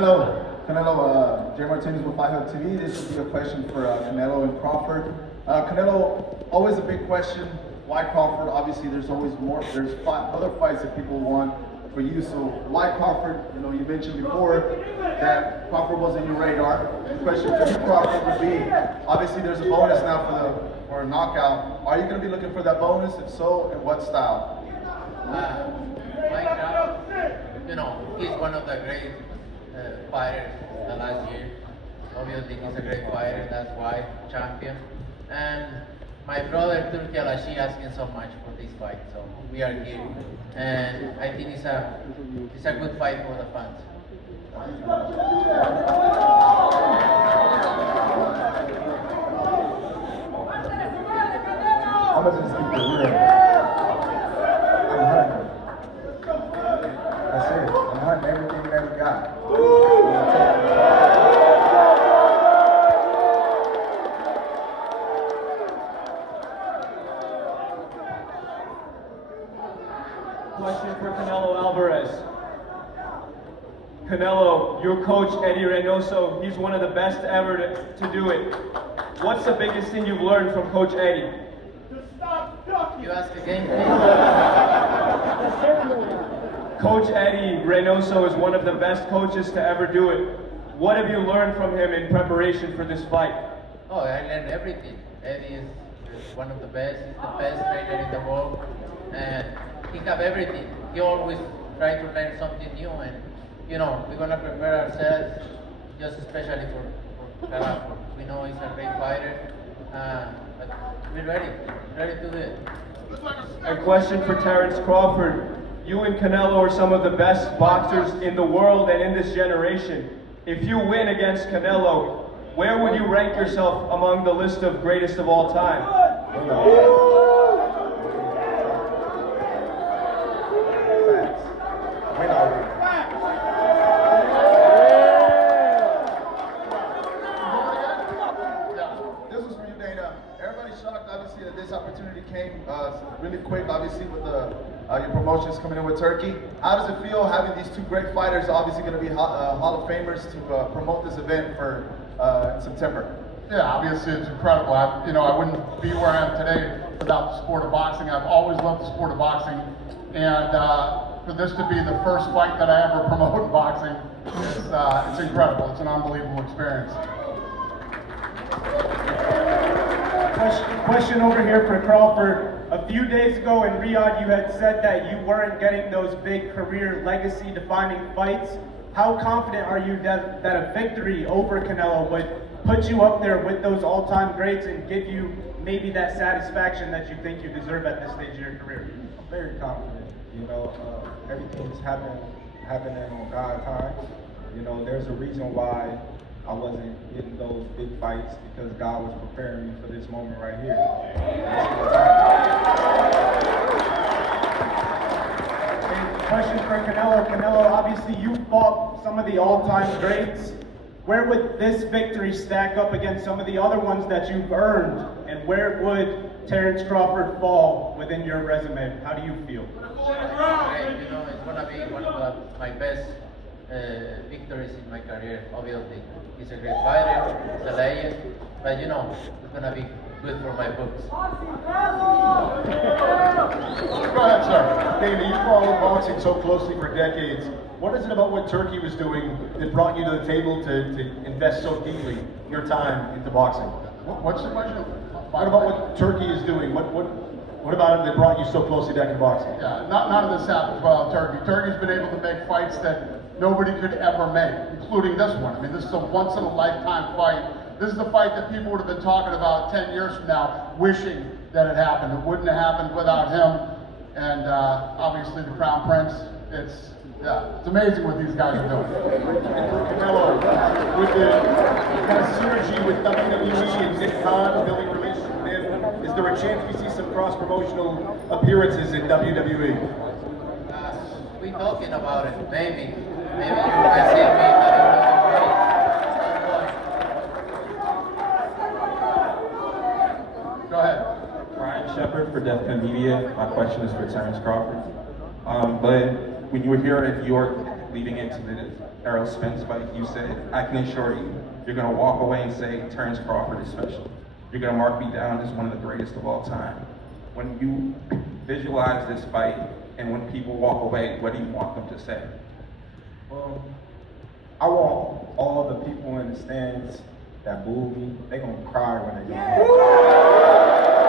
Canelo, Jay Martinez with Fight Hub TV. This will be a question for Canelo and Crawford. Canelo, always a big question. Why Crawford? Obviously, there's always more. There's other fights that people want for you. So why Crawford? You know, you mentioned before that Crawford wasn't your radar. The question for you, Crawford, would be: obviously, there's a bonus now for a knockout. Are you going to be looking for that bonus? If so, in what style? You know, he's one of the great fighters the last year. Obviously, he's a great fighter, that's why, champion. And my brother, Turki Alashi, asking so much for this fight, so we are here. And I think it's a good fight for the fans. I'm going to just keep it real. I'm hunting. That's it. I'm hunting everything that we got. Question for Canelo Alvarez. Canelo, your coach Eddie Reynoso, he's one of the best ever to do it. What's the biggest thing you've learned from Coach Eddie? You ask again, please? Coach Eddie Reynoso is one of the best coaches to ever do it. What have you learned from him in preparation for this fight? Oh, I learned everything. Eddie is one of the best. He's the best trainer in the world. And he have everything. He always try to learn something new. And, you know, we're going to prepare ourselves just especially for Crawford. We know he's a great fighter. But we're ready to do it. A question for Terence Crawford. You and Canelo are some of the best boxers in the world and in this generation. If you win against Canelo, where would you rank yourself among the list of greatest of all time? Obviously, that this opportunity came really quick, obviously, with your promotions coming in with Turkey. How does it feel having these two great fighters, obviously going to be Hall of Famers, to promote this event for September? Yeah, obviously it's incredible. I wouldn't be where I am today without the sport of boxing. I've always loved the sport of boxing. And for this to be the first fight that I ever promote in boxing, it's incredible. It's an unbelievable experience. Question over here for Crawford. A few days ago in Riyadh, you had said that you weren't getting those big career legacy-defining fights. How confident are you that a victory over Canelo would put you up there with those all-time greats and give you maybe that satisfaction that you think you deserve at this stage of your career? I'm very confident. You know, everything's happening on God's time. You know, there's a reason why I wasn't getting those big fights, because God was preparing me for this moment right here. Question for Canelo. Canelo, obviously you fought some of the all-time greats. Where would this victory stack up against some of the other ones that you've earned? And where would Terence Crawford fall within your resume? How do you feel? You know, it's going to be one of my best victories in my career, obviously. He's a great fighter, he's a legend, but you know, it's going to be good for my books. Go ahead, sir. David, you followed boxing so closely for decades. What is it about what Turkey was doing that brought you to the table to invest so deeply your time into boxing? What's the question? What about what Turkey is doing? What about it that brought you so closely back in boxing? Yeah, none of this happens without Turkey. Turkey's been able to make fights that nobody could ever make, including this one. I mean, this is a once-in-a-lifetime fight. This is the fight that people would have been talking about 10 years from now, wishing that it happened. It wouldn't have happened without him. And obviously the Crown Prince, it's amazing what these guys are doing. And for Canelo, with the kind of synergy with WWE and Nick Khan building a relationship with him, is there a chance we see some cross-promotional appearances in WWE? We're talking about it, maybe you can see me in WWE. Go ahead. Ryan Shepard for DefCon Media. My question is for Terence Crawford. But when you were here in New York, leading into Errol Spence fight, you said, I can assure you, you're gonna walk away and say, Terence Crawford is special. You're gonna mark me down as one of the greatest of all time. When you visualize this fight, and when people walk away, what do you want them to say? Well, I want all the people in the stands that boo me, they gonna cry when they go home.